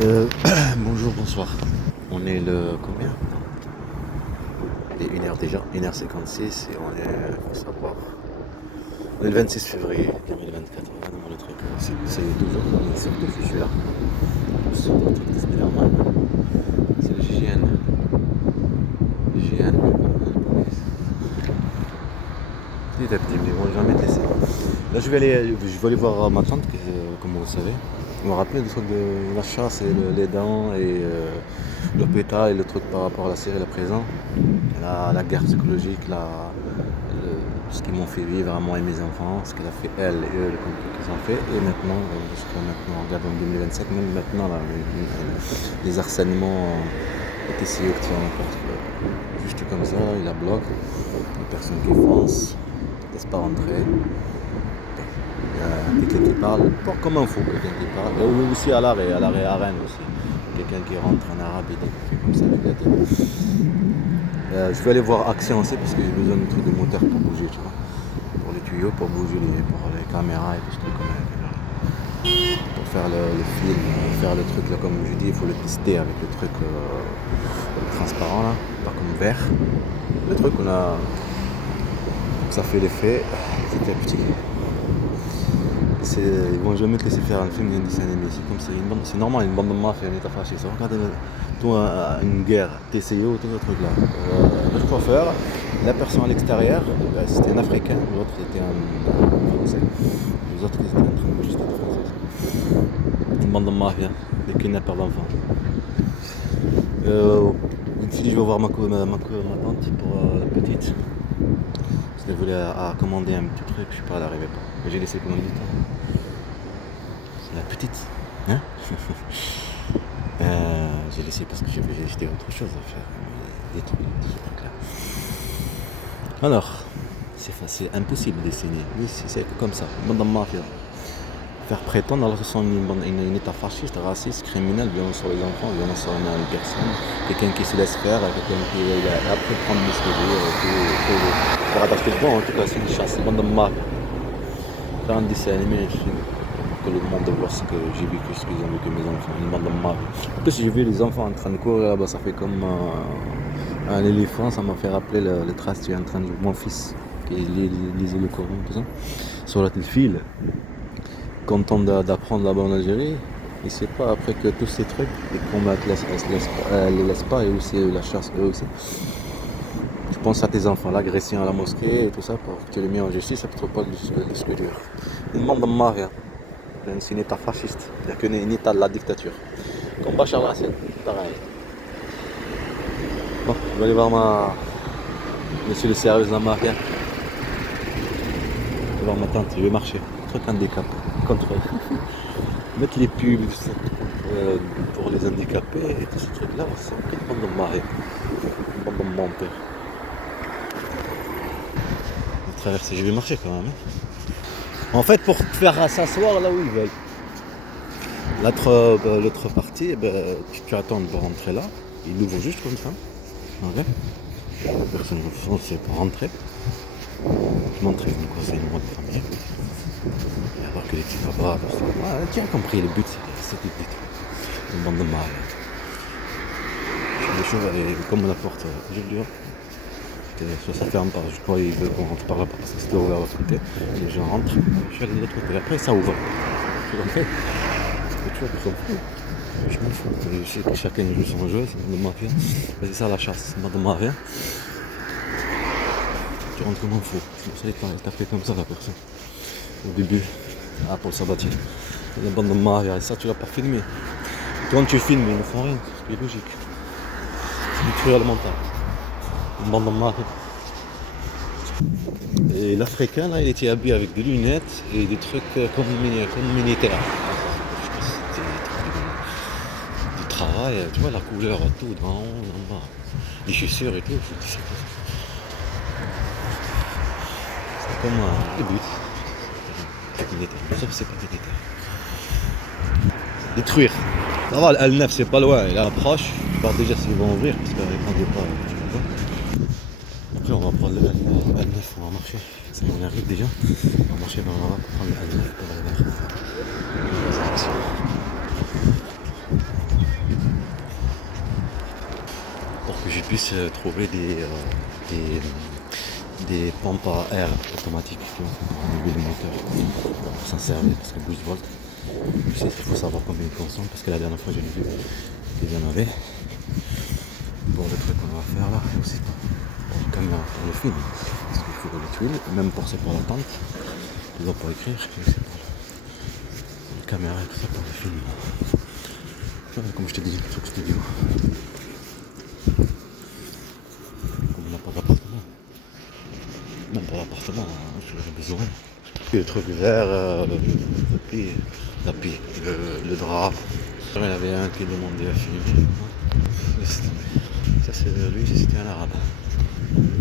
Bonjour, bonsoir. On est le combien? Il est 1h déjà, 1h56 et on est, faut savoir, on est le 26 février 2024. Regarde moi le truc, c'est toujours, surtout que je suis là. C'est un truc de Spider-Man. C'est le GIGN. GIGN, petit à petit, mais ils vont jamais te laisser. Là, je vais aller voir ma tante, comme vous savez. On m'a rappelé le truc de la chasse et les dents et l'hôpital et le truc par rapport à la série La Présent. La guerre psychologique, ce qu'ils m'ont fait vivre à moi et mes enfants, ce qu'elle a fait elle et eux, le conflit qu'ils ont fait. Et maintenant, jusqu'à maintenant, on regarde en 2027, même maintenant, là, les harcèlements au TCO qui sont encore juste comme ça, il la bloque. Les personnes qui foncent, ne laissent pas rentrer. Il y a quelqu'un qui parle, pas comme un fou, quelqu'un qui parle. Et aussi à l'arrêt à Rennes aussi. Quelqu'un qui rentre en arabe et fait comme ça avec la tête. Je vais aller voir Action aussi parce que j'ai besoin de trucs de moteur pour bouger, tu vois. Pour les tuyaux, pour bouger pour les caméras et tout ce truc comme ça. Pour faire le film, faire le truc là comme je dis, il faut le tester avec le truc transparent là, pas comme vert. Le truc on a. Ça fait l'effet petit à petit. Ils vont jamais te laisser faire un film d'un dessin animé, c'est comme ça, c'est normal, une bande de mafia, un état fasciste. Regarde toi une guerre, TCO, tout ce truc là. Le chauffeur, la personne à l'extérieur, c'était un Africain, l'autre était un Français. Les autres ils étaient en train de juste être français. Une bande de mafia, des kidnappeurs d'enfants. Une fille, je vais voir ma tante pour la petite. Je voulais commander un petit truc, je sais pas, elle n'arrivait pas. Mais j'ai laissé commander du temps. C'est la petite. Hein. J'ai laissé parce que j'avais autre chose à faire. Des trucs, ce truc-là. Alors, c'est impossible d'essayer. Oui, c'est comme ça. Bande de mafia. Faire prétendre alors que ce sont une état fasciste, raciste, criminel, violent sur les enfants, violent sur une personne, quelqu'un qui se laisse faire, quelqu'un qui après prendre des choses, pour attacher le bon, en tout cas c'est une chasse, une bande de mafia. Faire un dessin animé, que le monde voit ce que j'ai vécu, ce qu'ils ont vécu mes enfants, une bande de mafia. En plus j'ai vu les enfants en train de courir là-bas, ça fait comme un éléphant, ça m'a fait rappeler les traces qui est en train de mon fils, qui lisait le Coran, tout ça, sur la file. Content d'apprendre là-bas en Algérie, il sait pas après que tous ces trucs, les combats les laissent pas, et aussi la chasse eux aussi. Je pense à tes enfants, l'agression à la mosquée et tout ça, pour que tu les mets en justice, ça ne trouve pas le disque dur. Une bande de mafia, c'est un état fasciste, c'est un état de la dictature. Comme Bachar al-Assad, pareil. Bon, je vais aller voir monsieur le sérieux de la mafia. Je vais voir ma tante, je vais marcher, truc handicap. Contrôle. Mettre les pubs pour les handicapés et tout ce truc là, c'est une bande de marée, une bande de menteurs. On traverse, je vais marcher quand même. En fait, pour te faire s'asseoir là où ils veulent. L'autre partie, eh ben, tu attends de rentrer là, ils l'ouvrent juste comme ça. Okay. Personne ne fonce, c'est pour rentrer. Montrer une conseil de mode premier. Et alors que les petits papas, tu as compris, le but c'est de détruire une bande de mal. Les choses, comme la porte, je le dis, soit ça ferme pas, je crois qu'ils veulent qu'on rentre par là parce que c'était ouvert à l'autre côté. Les gens rentrent, je suis allé de l'autre côté, après ça ouvre. Tu comprends? Tu vois, tu comprends? Je m'en fous, je sais que chacun joue son jeu, c'est une bande de mafia. C'est ça la chasse, c'est une bande de mafia. Tu rentres comme un fou. C'est pour ça qu'il t'a fait comme ça la personne. Au début, pour Sabatier. Une bande de mafia, et ça tu l'as pas filmé. Quand tu filmes, ils ne font rien, ce qui est logique. C'est détruire le mental. Une bande de mafia. Et l'Africain là, il était habillé avec des lunettes et des trucs comme militaire. Du travail, tu vois la couleur, tout, d'en haut, d'en bas. Les chaussures et tout, c'est comme le but. Sauf que c'est pas militaire. Détruire. Ça va, Al-Nef c'est pas loin, il est proche. Je pense déjà s'ils vont ouvrir parce qu'avec un départ, tu vois pas. Après on va prendre le Al-Nef, on va marcher. Ça on arrive déjà. On va marcher vers là pour prendre le Al-Nef pour aller vers. puisse trouver des pompes à air automatiques, tu vois, pour enlever le moteur, pour s'en servir, parce que 12 volts, il faut savoir combien il consomme, parce que la dernière fois j'ai vu qu'il y en avait. Pour le truc qu'on va faire là, et aussi pour le caméra, pour le film, parce qu'il faut les tuiles, même pour c'est pour la tente, toujours pour écrire, et aussi pour la caméra et tout ça pour le film. Comme je te dis, le truc studio. Comme on n'a pas d'appartement. Même pas d'appartement, hein, j'aurais besoin. Puis le truc vert, tapis, le drap. Il y en avait un qui demandait à filmer. Ça c'est lui, c'était un arabe.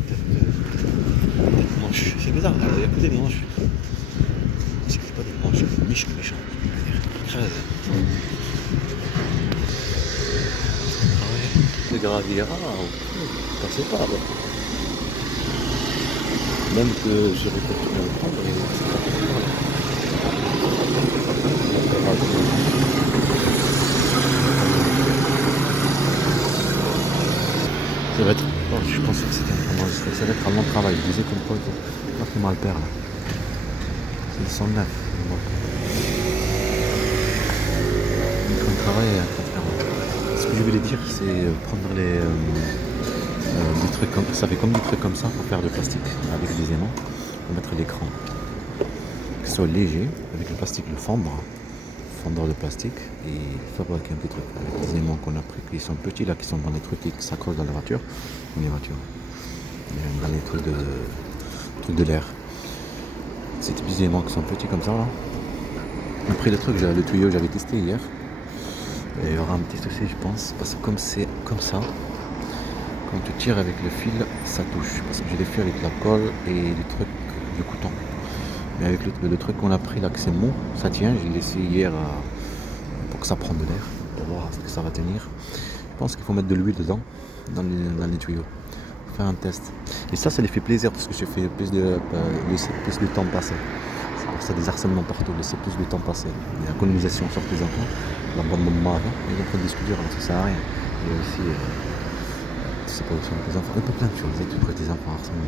Tête manche. C'est bizarre, il n'y a que des manches. C'est pas des manches, méchant. Crève. Ah ouais, le gravier, je pensais pas. Ouais. Même que j'aurais continué à le prendre, et c'est pas possible. Ça va être. Oh, je pensais que c'était un enregistré. Ça va être un long travail. Je disais comme quoi il m'a le père là. C'est le 109. Un travail à faire. Ce que je voulais dire, c'est prendre des trucs comme ça. Fait comme des trucs comme ça pour faire de plastique avec des aimants. Pour mettre l'écran. Que ce soit léger, avec le plastique, le fondeur de plastique, et fabriquer un petit truc avec des aimants qu'on a pris, qui sont petits là, qui sont dans les trucs qui s'accrochent dans la voiture. Les voitures. Dans les trucs de l'air. C'est des petits aimants qui sont petits comme ça là. Après le tuyau j'avais testé hier. Et il y aura un petit souci je pense, parce que comme c'est comme ça, quand tu tires avec le fil, ça touche. Parce que je l'ai fait avec la colle et les trucs, le couteau. Mais avec le truc qu'on a pris là, que c'est mou, ça tient. Je l'ai laissé hier pour que ça prenne de l'air, pour voir ce que ça va tenir. Je pense qu'il faut mettre de l'huile dedans, dans les tuyaux. Faire un test. Et ça les fait plaisir parce que je fais plus de temps passé. C'est pour ça des harcèlements partout, laisser plus de temps passé. Il y a la colonisation sur tes enfants, la bande de mari, ils ont pris des discussions, ça sert à rien. Et aussi, c'est pas sur tes enfants, un peu plein de choses. Tu prends tes enfants, harcèlement,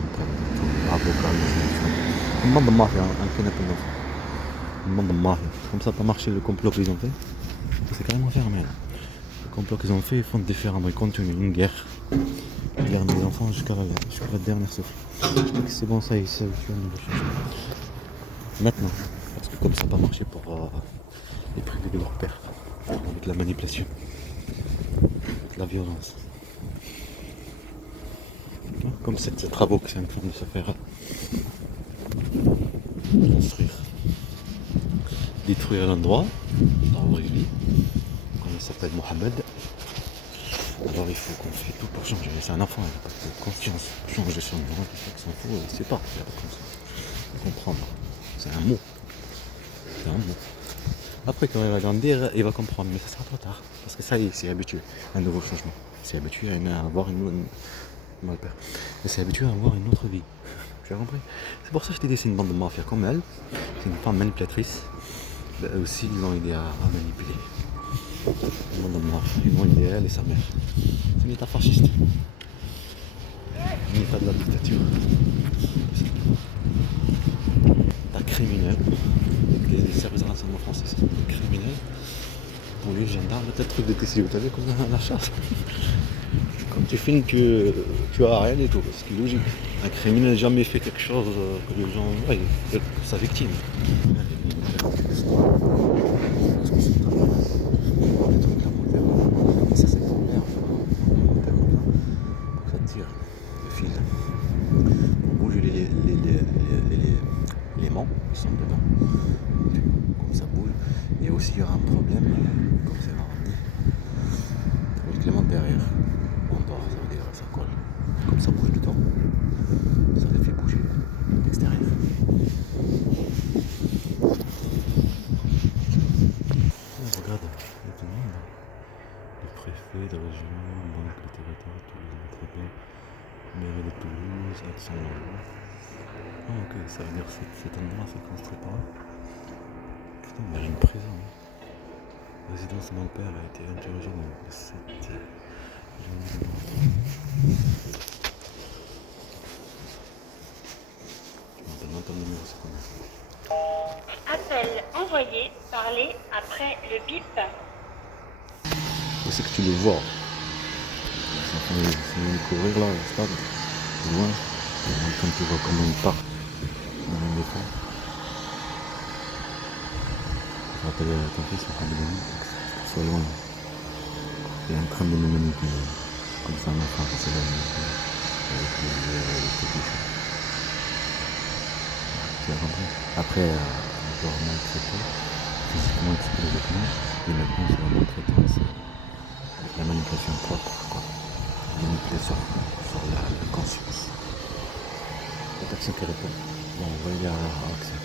une bande de mafia, un canapé d'enfants. Une bande de mafia. Comme ça n'a pas marché le complot qu'ils ont fait. C'est carrément fermé là. Le complot qu'ils ont fait, ils font différemment, ils continuent une guerre. Ils gardent les enfants jusqu'à la dernière souffle. Je crois que c'est bon, ça y est, tu vas nous changer. Maintenant, parce que comme ça n'a pas marché pour les privés de leur père, avec la manipulation, avec la violence. Comme ces travaux que c'est en train de se faire construire. Détruire l'endroit dans où il vit, comme il s'appelle Mohamed. Alors il faut qu'on fait tout pour changer. C'est un enfant, il n'a pas de conscience. Changer son nom, tout ça, qu'il s'en fout, il ne sait pas, il n'a pas de conscience. Il faut comprendre. C'est un mot. C'est un mot. Après quand il va grandir, il va comprendre, mais ça sera trop tard. Parce que ça y est, il s'est habitué à un nouveau changement. Il s'est habitué à avoir mal père. Il s'est habitué à avoir une autre vie. Tu as compris? C'est pour ça que je t'ai dit c'est une bande de mafia comme elle. C'est une femme manipulatrice. Ben, eux aussi ils l'ont aidé à manipuler. Une bande de mafia. Ils l'ont aidé elle et sa mère. C'est un état fasciste. Un état de la dictature. T'as criminel. Les services de renseignement français, c'est des criminels. Pour les gendarmes, peut-être truc de TCO, t'as vu comme la chasse. Quand tu filmes, tu as rien du tout, ce qui est logique. Un criminel n'a jamais fait quelque chose que les gens voient, sa victime. Ça c'est pour l'air, pour que ça tire le fil. Pour bouger les aimants, ils sont dedans. Comme ça bouge. Et aussi il y aura un problème, comme c'est ramené, avec l'aimant derrière. En bord, ça veut dire ça colle. Comme ça bouge dedans, ça les fait bouger l'extérieur. Regarde, il y a tout le monde. Le préfet de région, banque de territoire, tourisme très bien. Mairie de Toulouse, action logement. Ah ok, ça veut dire que cet endroit c'est construit par là. Putain, il y a une prison. Résidence de mon père a été interrogée dans le 7 Donne-moi ton numéro, c'est combien? Appel envoyé, parlez après le bip. Où c'est que tu les vois? Ils sont en train de courir là, au stade. Loin. Comme tu vois comment ils partent. Dans les fonds. Je rappelle ton fils, il faut que tu sois loin. Il est en train de nous manipuler. Comme ça, on fera passer la nuit. Avec les petits chats. Tu as compris? Après, on peut maltraiter physiquement, psychologiquement. Et maintenant, c'est la maltraitance avec la manipulation propre, quoi. Manipuler sur la conscience. La personne qui répond. Bon, on va y aller à l'action.